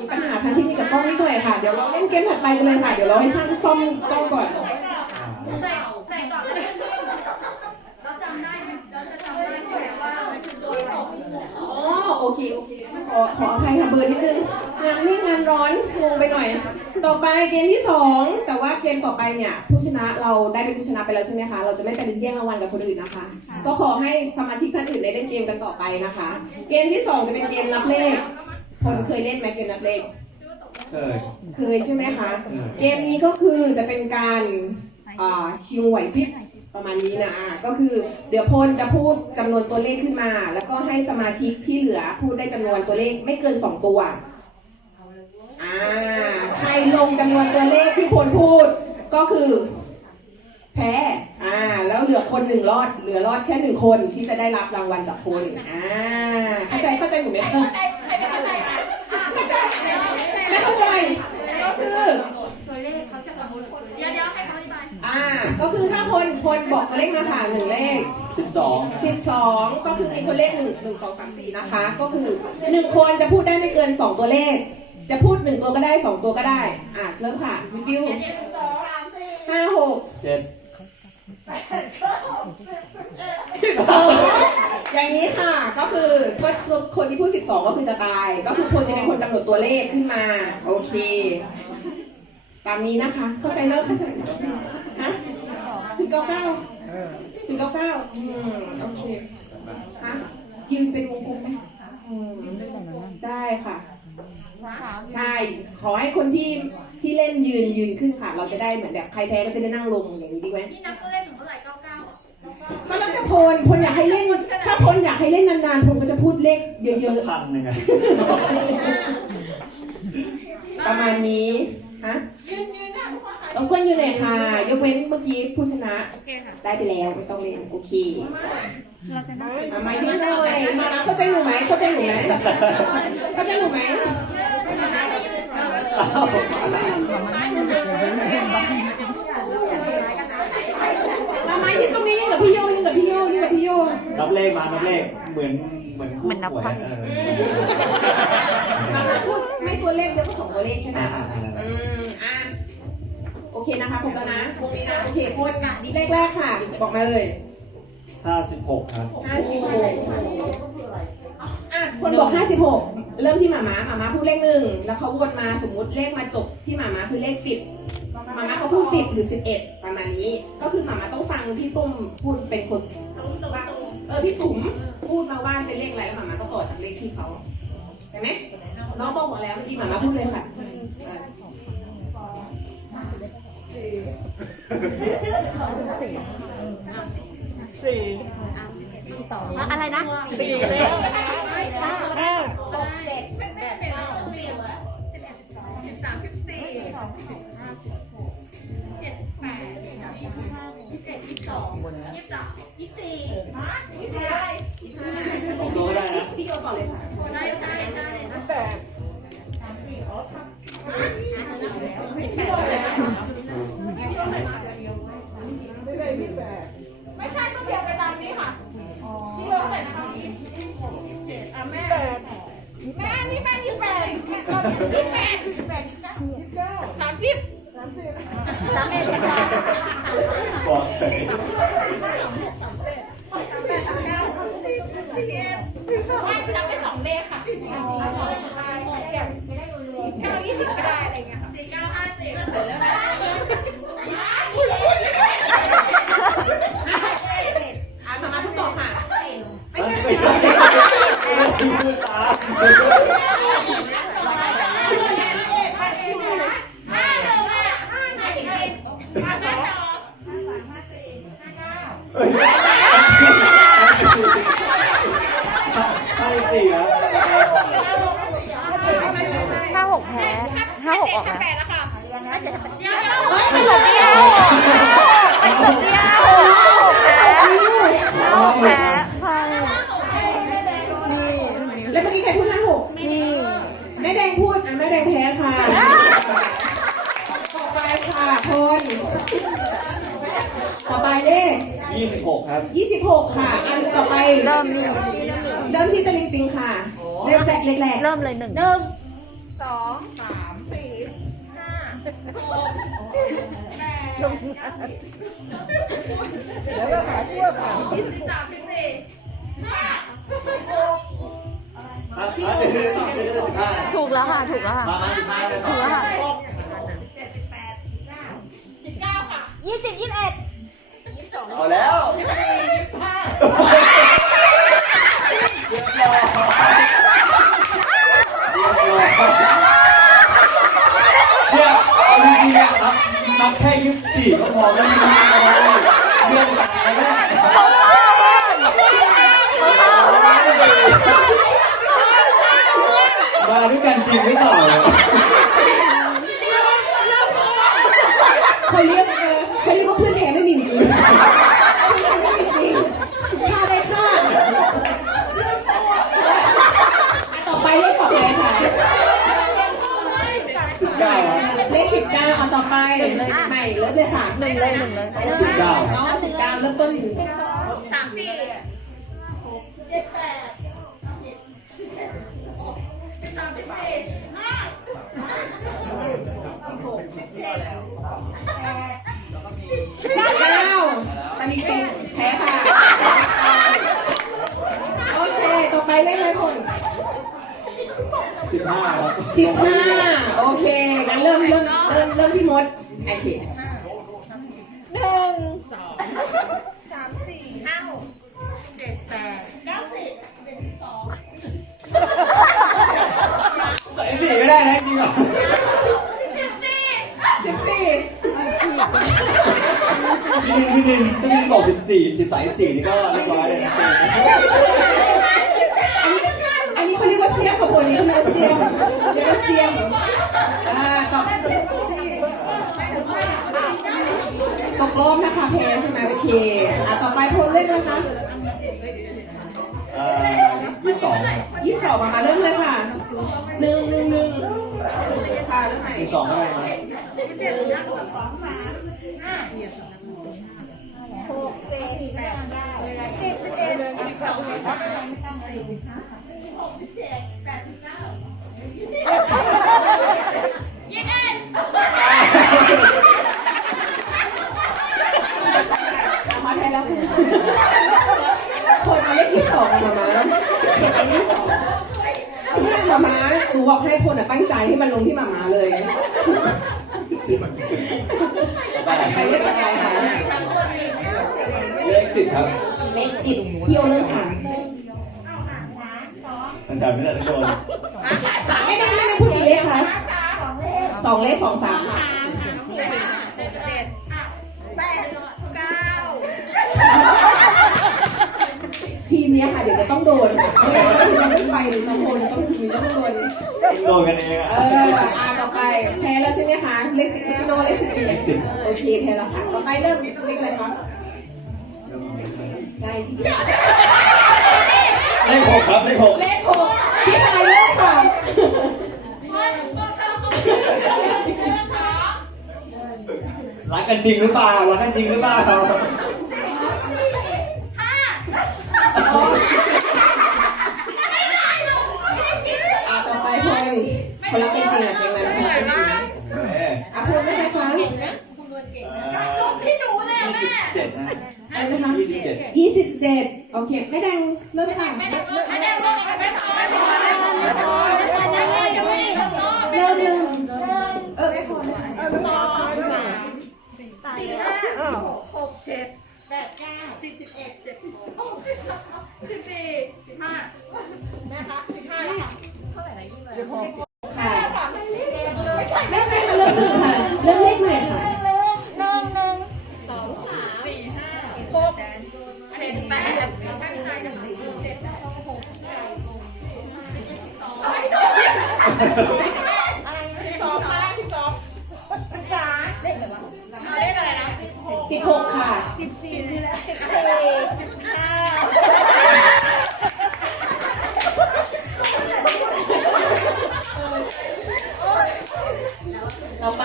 มีปัญหาทางเทคนิคกับกล้องนิดหน่อยค่ะ เดี๋ยวเราเล่นเกมถัดไปกันเลยค่ะ เดี๋ยวเราให้ช่างซ่อมกล้องก่อน ใส่ใส่ก่อนเราจำได้ไหมเราจะจำได้ใช่ไหมว่ามันคือตัวอะไรอ๋อ โอเค โอเค ขอ ขออภัยค่ะเบอร์นิดนึง งานรีบงานร้อน งงไปหน่อย ต่อไปเกมที่สอง แต่ว่าเกมต่อไปเนี่ย ผู้ชนะเราได้เป็นผู้ชนะไปแล้วใช่ไหมคะ เราจะไม่ไปแย่งรางวัลกับคนอื่นนะคะ ก็ขอให้สมาชิกท่านอื่นได้เล่นเกมกันต่อไปนะคะ เกมที่สองจะเป็นเกมนับเลข คนเคยเล่นไหมเกมนับเลข เคย เคยใช่ไหมคะเคยเกมนี้ก็คือจะเป็นการอ่าชิงไหวพริบประมาณนี้นะอ่าก็คือเดี๋ยวพลจะพูดจำนวนตัวเลขขึ้นมา แล้วก็ให้สมาชิกที่เหลือพูดได้จำนวนตัวเลขไม่เกิน2ตัวอ่าใครลงจำนวนตัวเลขที่พลพูดก็คือ แพ้อ่า แล้วเหลือคนหนึ่งรอด เหลือรอดแค่หนึ่งคนที่จะได้รับรางวัลจากพลอ่าเข้าใจเข้าใจหนูไหมคะใครใครไม่เข้าใจอะ เข้าใจไม่เข้าใจก็คือ เดี๋ยวเดี๋ยวให้เขาอธิบายอ่า ก็คือถ้าพลพลบอกตัวเลขมาค่ะหนึ่งเลข สิบสองสิบสองก็คือมีตัวเลขหนึ่งหนึ่งสองสามสี่นะคะ ก็คือหนึ่งคนจะพูดได้ไม่เกินสองตัวเลข จะพูดหนึ่งตัวก็ได้สองตัวก็ได้ อะ เริ่มค่ะวิวิวห้าหกเจ็ดเอออย่างนี้ค่ะก็คือก็คือคนที่พูดสิบสองก็คือจะตาย ก็คือคนจะเป็นคนกำหนดตัวเลขขึ้นมา โอเค ตามนี้นะคะ เข้าใจเลิกเข้าใจฮะถึงเก้าเก้าถึงเก้าเก้าอืมโอเคฮะยืนเป็นวงกลมไหมอืมได้ค่ะ ใช่ ขอให้คนที่ที่เล่นยืนยืนขึ้นค่ะ เราจะได้เหมือนแบบใครแพ้ก็จะได้นั่งลงอย่างนี้ดีไหมนี่นับตัวเลขถึงเท่าไหร่เก้าเก้าก็แล้วแต่พลพลอยากให้เล่น ถ้าพลอยากให้เล่นนานๆพลก็จะพูดเลขเยอะพันหนึ่งอะๆประมาณนี้ฮะ รบกวนอยู่ไหนอยค่ะ ยกเว้นเมื่อกี้ผู้ชนะ โอเคค่ะได้ไปแล้วไม่ต้องเล่นโอเคมามายืนหน่อยมามาเข้าใจหนูไหมเข้าใจหนูไหมเข้าใจหนูไหมอ้าวมามายืนตรงนี้ยืนกับพี่โยยืนกับพี่โยยืนกับพี่โยนับเลขมานับเลขเหมือนเหมือนคู่หวยอะเออมามาพูดไม่ตัวเลขเดียวก็สองตัวเลขใช่ไหมอ่าอ่าอ่าอืมอะโอ เคนะคะครบแล้วนะครบนี้นะโอเคพูดเลขแรกค่ะ บอกมาเลยห้าสิบหกครับห้าสิบหกอะคนบอกห้าสิบหกเริ่มที่หมาม้าหมาม้าพูดเลขหนึ่งแล้วเขาวนมาสมมุติเลขมาจบที่หมาม้าคือเลขสิบหมาม้าก็พูดสิบหรือสิบเอ็ดประมาณนี้ ก็คือหมาม้าต้องฟังที่ตุ้มพูดเป็นคนว่าเออพี่ตุ๋มพูดมาว่าเป็นเลขอะไรแล้วหมาม้าก็ต่อจากเลขที่เขาใช่ไหมน้องบอกหมดแล้วเมื่อกี้หมาม้าพูดเลยค่ะ เออสี่อะไรนะสี่เลยห้าสิบสามสิบสี่เจ็ดแปดยี่สิบเจ็ดยี่สิบสองยี่สิบสามยี่สิบสี่สองตัวก็ได้นะพี่โยก่อนเลยค่ะได้ใช่ได้ ห้าสิบสี่ครับห้าหกแพ้ห้าหกออกห้าแล้วแปดแล้วค่ะ เดี๋ยวเดี๋ยว ไม่หลบไม่เอาไม่หลบไม่เอาแพ้ห้าหกแพ้ใช่ แล้วเมื่อกี้ใครพูดห้าหก นี่ แม่แดงพูด อะแม่แดงแพ้ค่ะ ต่อไปค่ะพลต่อไปเลข ยี่สิบหกครับ 26 ค่ะ อันต่อไป เริ่มนี่เริ่มที่ตะลิงปิงค่ะหเริ่มแรกแรกเริ่มเลยหนึ่งหนึ่งสองสามสี่ห้าหกเจ็ดแปดเดี๋ยวเราหาทั่วก่อนสิบสามสิบสี่อะเดี๋ยวเดี๋ยวต่อเดี๋ยวเดี๋ยวสิบห้าถูกแล้วค่ะ ถูกแล้วค่ะมามาสิบห้าเลยต่ถูอกแล้วค่ะ เอาแล้วเรียบร้อยเรียบร้อยเนี่ยเอาจริงๆอะนับนับแค่ยี่สิบสี่ก็พอแล้วม่ต้อะไรเรื่องต่างกันนะเขาเล่าเพื่อนเขาเล่าเพื่อนมาด้วยกันจริงไม่ต่อเลย ๆเขาเรียกเออเขาเรียกว่าเพื่อนแท้ไม่มีอยู่จริงเพื่อนแท้ไม่มีจริงค่าได้ค่าอะต่อไปเลขต่อไปค่ะ สิบเก้าครับ เลขสิบเก้าเอาต่อไปใหม่เริ่มเลยค่ะ หนึ่งเลยหนึ่งเลย สิบเก้า สิบเก้าเริ่มต้น ตกรอบนะคะแพ้ใช่ไหมโอเคอะต่อไปโพลเล่นนะคะเอ่อยี่สิบสองครับยี่สิบสองมามาเริ่มเลยค่ะหนึ่งหนึ่งหนึ่งค่ะเริ่มใหม่ยี่สิบสองก็ได้นะหกเจ็ดแปดเก้าสิบสิบเอ็ดสิบสองสิบสามหกสิบเจ็ดแปดสิบเก้ายี่สิบเอ็ดเอา อาเลขยี่สิบสองมามายี่สิบสองเนี่ยมามาหนูบอกให้คนอะตั้งใจให้มันลงที่มามาเลยต่อไปไปเลขอะไรคะเลขสิบครับเลขสิบพี่โอเริ่มค่ะสัญญาไม่ได้ทุกคนไม่ได้ไม่ได้พูดกี่เลขคะสองเลขสองสาม นี้ยค่ะเดี๋ยวจะต้องโดนค่ะไม่งั้นทีมเราไม่ไปหรือสักคนต้องทีมนี้ต้องโดนโดนกันเองอะเอออ่าต่อไปแพ้แล้วใช่ไหมคะเลขสิบพี่โนเลขสิบจริงเลขสิบโอเคแพ้แล้วค่ะต่อไปเริ่มเลขอะไรคะใช่ที่เลขหกครับเลขหกเลขหกพี่พายเริ่มค่ะรักกันจริงหรือเปล่ารักกันจริงหรือเปล่าอ่าต่อไปพลอยคนรักเป็นจริงอะเก่งเลยคนรักเป็นจริง เอ๊ะ อะพูดไม่ได้คะ พี่หนูเลย ยี่สิบเจ็ดนะ อะไรนะคะ ยี่สิบเจ็ดยี่สิบเจ็ดโอเคแม่แดงเริ่มค่ะไม่ได้ไม่ได้ไม่ได้ไม่ได้ไม่ได้ไม่ได้ไม่ได้เริ่มเริ่มเออไม่พอเลยค่ะสี่ห้าหกเจ็ดแปดเก้าสิบสิบเอ็ดสิบหกสิบสิบสี่สิบห้าแม่คะสิบห้าแล้วค่ะเท่าไหร่นะยี่สิบหกค่ะไม่ใช่ไม่ใช่ค่ะเริ่มหนึ่งค่ะเริ่มเลขใหม่ค่ สิบสองมาสิบสองสามเลขอะไรวะเลขอะไรนะสิบหกค่ะสิบสี่สิบสิบห้าต่อไป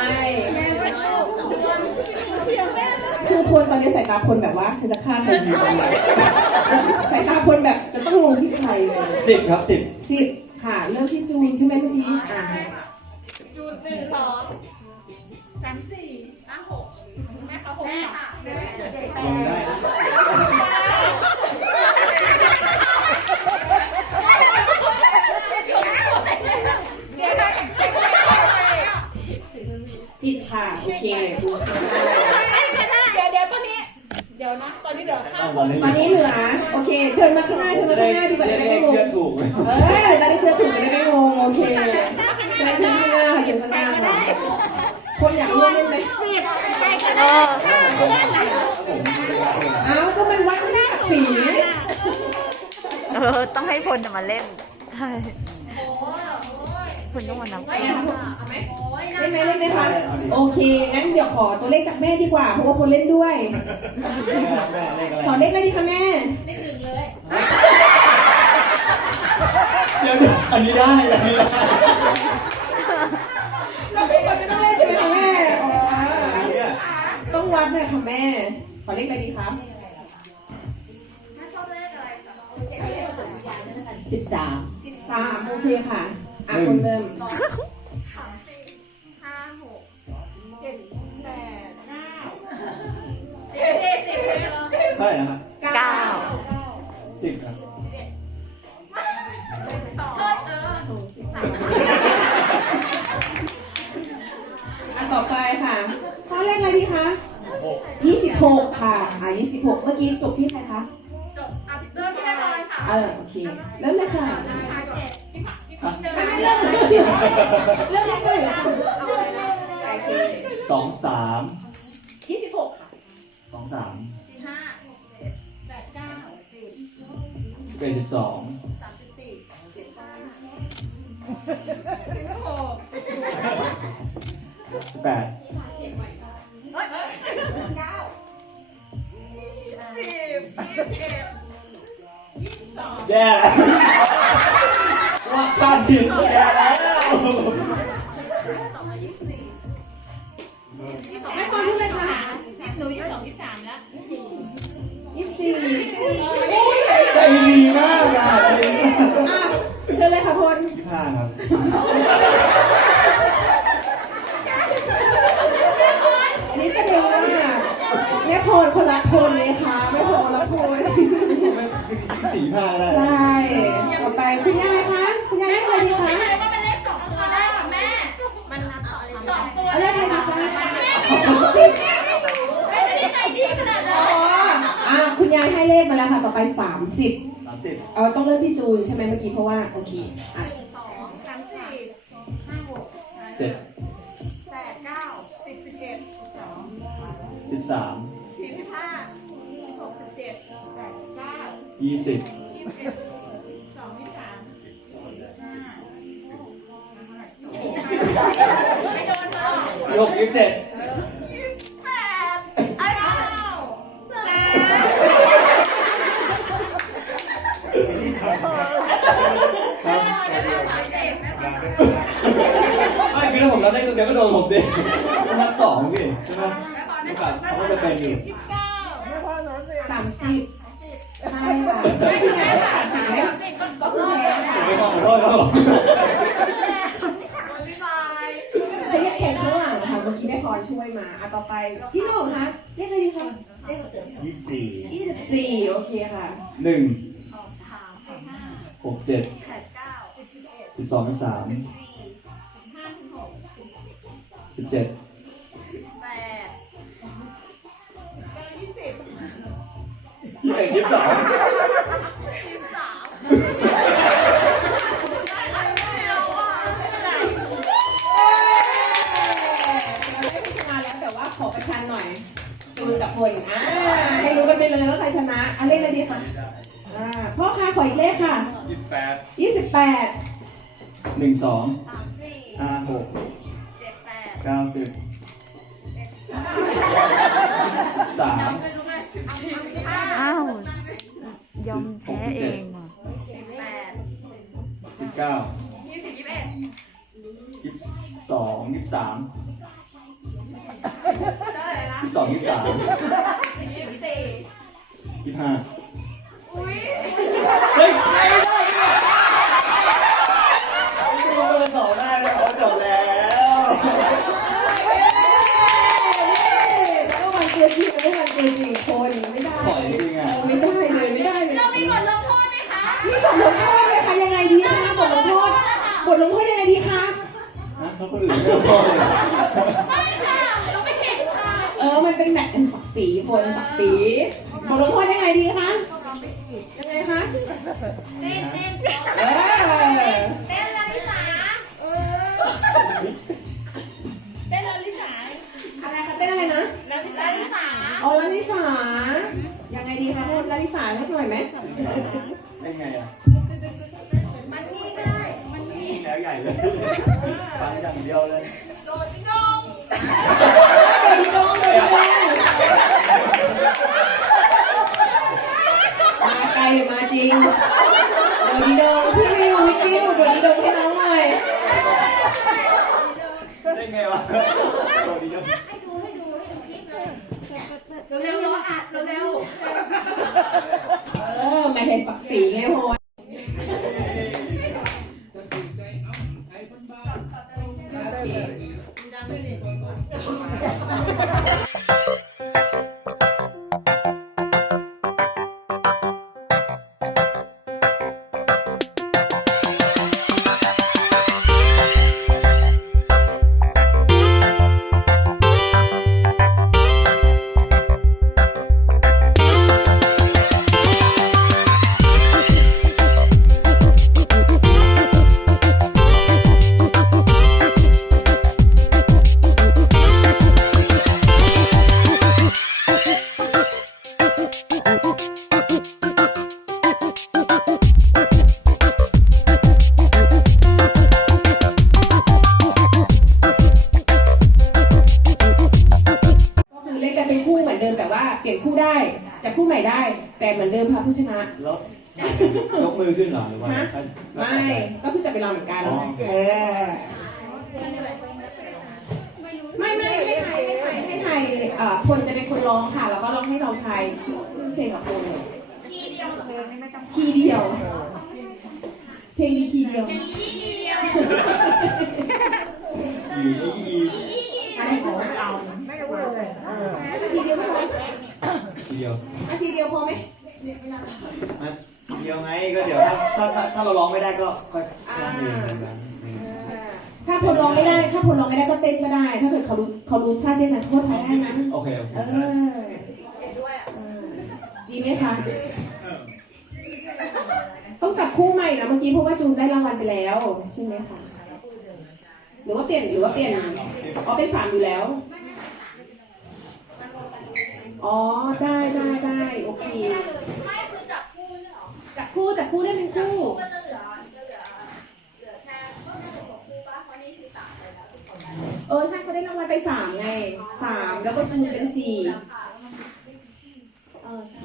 คือพลตอนนี้สายตาพลแบบว่าฉันจะฆ่าใครดีตอนนี้สายตาพลแบบจะต้องลงที่ใครเลยสิบครับสิบสิบ ค่ะ เริ่มที่จูนใช่ไหมเมื่อกี้อ่จูนหนึ่งสองสามสี่ห้าหกแม่เขาหกค่ะแม่ลงได้นะเดี๋ยวได้สิบค่ะ โอเคบูมเดี๋ยวเดี๋ยวตอนนี้ เดี๋ยวนะ ตอนนี้เดี๋ยวห้าเอาตอนนี้ตอนนี้เหลือ โอเค เชิญมาข้างหน้าเชิญมาข้างหน้าดีกว่าจะได้เลไม่ขงงเชื่อถูกไหมเออจะได้เชื่อถูกจะได้ไม่งงโอเคเชิญเชิญข้างหน้าค่ะเชิญข้างหน้าค่ะคนอยากร่วมเล่นไหมเออผมเป็นรักเลยอ้าวก็มันวัดกันที่ศักดิ์ศรีเออต้องให้พลน่ะมาเล่นใช่ พลต้องมานับเล่นไหมเล่นไหมคะโอเคงั้นเดี๋ยวขอตัวเลขจากแม่ดีกว่าเพราะว่าคนเล่นด้วยเลขอะไรแม่เลขอะไรขอเลขอะไรดีคะแม่เดี๋ยวๆอันนี้ได้อันนี้ได้ก็คือคนไม่ต้องเล่นใช่ไหมคะแม่อ๋อเนี่ยต้องวัดหน่อยค่ะแม่ ขอเลขอะไรดีคะสิบสามสิบสามโอเคค่ะ อะคนเริ่มห้าหกเจ็ดแปดเก้าเจ็ดเจ็ดเจ็ดเจ็ดเท่าไหร่นะครับเก้าสิบครับเออเอออันต่อไปค่ะข้อเลขอะไรดีคะยี่สิบหกค่ะ อะยี่สิบหกเมื่อกี้จบที่ใครคะจบอะเริ่มที่แม่พลอยค่ะ เออโอเค เริ่มเลยค่ะนะคะเจ็ด ไม่ไม่เริ่มเดี๋ยวเริ่มเลยเลยค่ะโอเคสองสามยี่สิบหกค่ะสองสามสี่ห้าหกเจ็ดแปดเก้าสิบสิบเอ็ดสิบสองสามสิบสี่สิบห้าสิบหกสิบแปดเก้าสิบยี่สิบเอ็ดยี่สิบสองแย่แล้ ว่าข้าดผิดแย่แล้วแม่พรพูดเลยค่ะหนูยี่สองยี่สามแล้วยี่สิบสี่ใจดีมากอะใจดีมากอะเชิญเลยค่ะพลค่ะครับ สองสามสี่ห้าหกเจ็ดแปดเก้าสิบสิบเอ็ดสองสิบสามสี่สิบห้าหกสิบเจ็ดแปดเก้ายี่สิบยี่สิบเอ็ดสองยี่สิบสามห้าไม่โดนเธอยี่หกยี่สิบเจ็ดแปดเก้าแปดครับ ไม่คือถ้าผมรับได้ตัวเดียวก็โดนผมดินับสองสิใช่ไหมโอกาสเขาก็จะเป็นอยู่ยี่สิบเก้าสามสิบใช่ค่ะไม่คุณยายให้สามสิบไหมก็คือแพ้ค่ะไม่ขอโทษครับผมไปเรียกแขกข้างหลังค่ะเมื่อกี้แม่พรช่วยมาอะต่อไปพี่โหน่งคะเรียกอะไรดีคะยี่สิบสี่ยี่สิบสี่โอเคค่ะหนึ่งสองสามสี่ห้าหกเจ็ดแปดเก้าสิบ สิบเอ็ดสิบสองสิบสามสี่ห้าสิบหกสิบเจ็ดแปดยี่สิบยี่สิบเอ็ดยี่สิบสองยี่สิบสามเราได้ผู้ชนะแล้วแต่ว่าขอประชันหน่อยจูนกับพลอ่าให้รู้กันไปเลยว่าใครชนะอะเลขอะไรดีคะอ่าพ่อคะขออีกเลขค่ะยี่สิบแปดยี่สิบแปด หนึ่งสองสามสี่ห้าหกเจ็ดแปดเก้าสิบสามไปรู้ไหมห้าอ้าว ยอมแพ้เองว่ะสิบแปดสิบเก้ายี่สิบยี่สิบเอ็ดยี่สิบสองยี่สิบสามเท่าไหร่ละยี่สิบสองยี่สิบสามยี่สิบสี่ยี่สิบห้าอุ้ย เฮ้ยไม่ได้ไม่ได้ จริงอะ ไม่ได้เลยไม่ได้เลย เรามีบทลงโทษไหมคะ มีบทลงโทษไหมคะยังไงดีคะบทลงโทษบทลงโทษยังไงดีคะ ฮะแล้วคนอื่นไม่ต้องพ่อเลยไม่ค่ะเราไม่เห็นค่ะเออ มันเป็นแมตช์ศักดิ์ศรีคนศักดิ์ศรีบทลงโทษยังไงดีคะ ยังไงคะ เต้นเต้นเออ เต้นลาลิสาเออเต้นลาลิสาอะไรคะเต้นอะไรนะลาลิสาลาลิสาอ๋อลาลิสา ยังไงดีคะพลลาลิสาให้หน่อยไหม ได้ไงอะ ฟังอย่างเดียวเลยโดดพี่ดงโดดีดงโดดีดงมาไกลหรือมาจริงโดดีดงพี่วิววิทวิวโดดีดงให้น้องหน่อยได้ไงวะโดดีจังเร็วๆอะเร็วเออแม่เพลงศักดิ์ศรีไงพล แต่เหมือนเดิมค่ะผู้ชนะแล้วยกมือขึ้นเหรอหรือว่าฮะไม่ ก็คือจับเวลาเหมือนกัน เออ ไม่ไม่ให้ไทยให้ไทยให้ไทยเอ่อพลจะเป็นคนร้องค่ะ แล้วก็ร้องให้เราไทยชื่อเพลงกับพลๆทีเดียวคีย์เดียว เพลงนี้คีย์เดียวทีเดียวอีอีอีอาทีของเราไม่รู้เลยเออทีเดียวพอทีเดียวอาทีเดียวพอไหมอะที เดียวไงก็เดี๋ยวถ้าถ้าถ้าถ้าเราร้องไม่ได้ก็ก็ร้องเองกันอ่าถ้าพลร้องไม่ได้ ถ้าพลร้องไม่ได้ก็เต้นก็ได้ ถ้าเกิดเขารู้เขารู้ท่าเต้นนะโทษไทยได้นะโอเคโอเคเออเห็นด้วยอะเออดีไหมคะต้องจับคู่ใหม่นะเมื่อกี้เพราะว่าจูนได้รางวัลไปแล้วใช่ไหมคะหรือว่าเปลี่ยนหรือว่าเปลี่ยนอ๋อเป็นสามอยู่แล้วอ๋อได้ได้ได้ โอเคไม่คือจับคู่ใช่หรอจับคู่จับคู่ได้เป็นคู่ก็จะเหลือจะเหลือเหลือแค่ก็จะเหลือหกคู่ป่ะเพราะนี่คือสามไปแล้วทุกคนเออใช่เขาได้รางวัลไปสามไงสามแล้วก็จะมีเป็นสี่เออใช่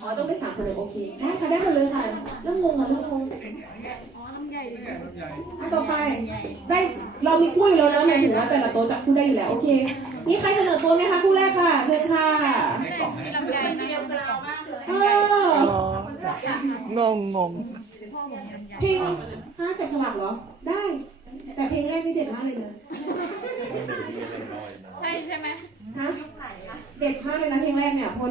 อ๋อต้องเป็นสามคนเลยโอเคได้ค่ะได้หมดเลยค่ะเรื่องงงอะเรื่องงงอ๋อน้ำใหญ่อันต่อไปได้เรามีคู่อยู่แล้วนะหมายถึงว่าแต่ละโต๊ะจับคู่ได้อยู่แล้วโอเคมีใครเสนอตัวไหมคะคู่แรกค่ะเชิญค่ะลำใหญ่เดียวกราวมากเลยเอองงงงเพลงห้าจับฉลากเหรอ ได้ แต่เพลงแรกนี่เด็ดมากเลยนะใช่ใช่ไหมฮะเด็ดมากเลยนะเพลงแรกเนี่ยพล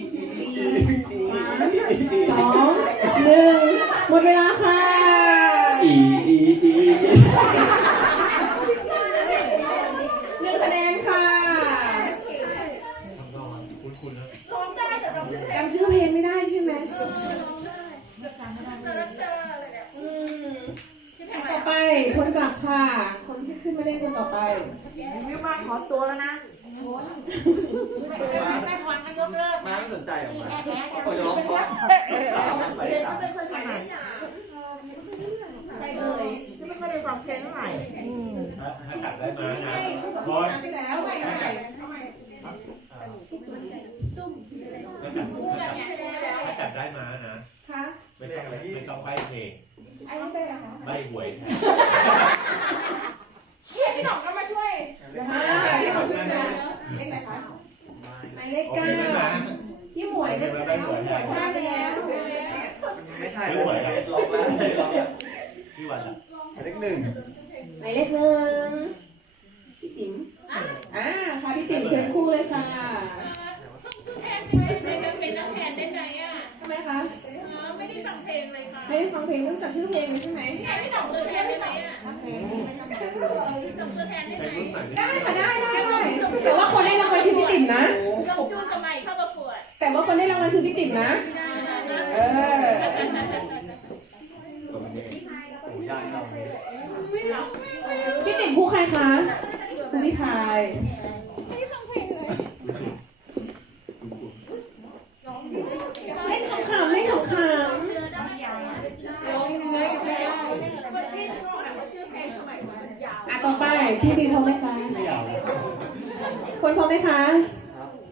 ยไชาแล้วไม่ใช่หวยแล้วลอกแล้วพี่หวันละเลขหนึ่งหมายเลขหนึ่งพี่ติ๋มอ่าค่ะพี่ติ๋มเชิญคู่เลยค่ะแทนเป็นเป็นนักแทนได้ไหมอะทำไมคะไม่ได้ฟังเพลงเลยค่ะไม่ได้ฟังเพลงรู้จักชื่อเพลงเลยใช่ไหมพี่ไม่ต้องตัวแทนได้ไหมอะส่งตัวแทนได้ไหมได้ค่ะได้ได้แต่ว่าคนได้รางวัลที่พี่ติ๋มนะ นะ เออหมูย่างเราเนี่ยพี่ติ่งคู่ใครคะคู่พี่พายเล่นขำๆเล่นขำๆอะต่อไปพี่บีพร้อมไหมคะ คนพร้อมไหมคะ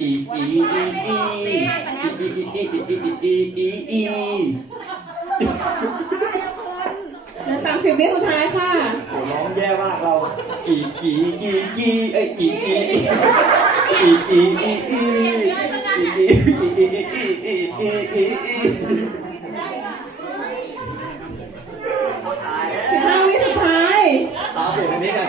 อีอีอีอีอีอีอีอีอีอีอีเหลือสามสิบวิสุดท้ายค่ะ โอ้ร้องแย่มากเราจีจีจีจีเอ้ยอีอีอีอีอีอีอีอีอีอีอีสิบห้าวิสุดท้ายเอาเปลี่ยนอันนี้กัน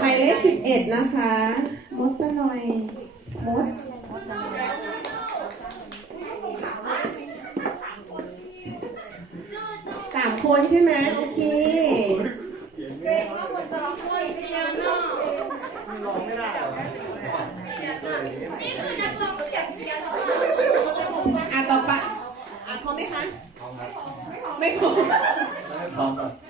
หมายเลขสิบเอ็ดนะคะ มดตะนอย มด สามคนใช่ไหมโอเค ร้องไม่ได้อะต่อไปอะพร้อมไหมคะ ไม่พร้อม ไม่พร้อม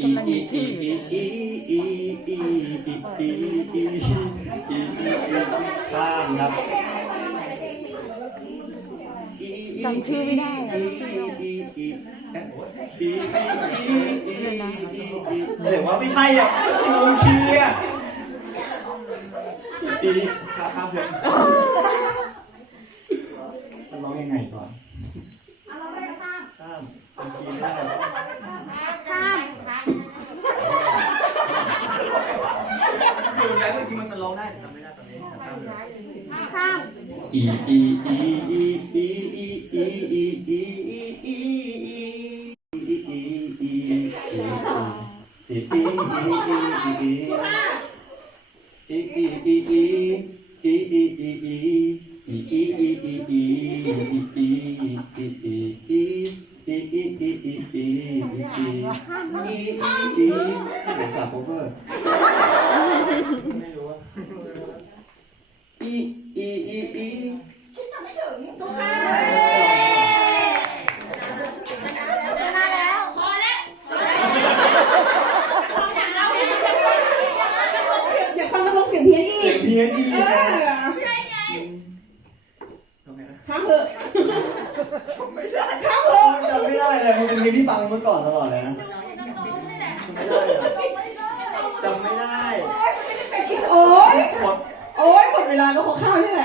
อีอีอีอีอีอีอีอีอีอีข้ามครับจำชื่อไม่ได้อีอีอีอีอีอีอีเดี๋ยวว่าไม่ใช่อะงงเชียอีข้ามเถอะมันร้องยังไงก่อน เป็ทีมได้ข้ามคือแต่เมื่อกี้มันร้องได้แำไม่ได้ตอนนี้ข้าม อีอีอีอีอี 那个好看去。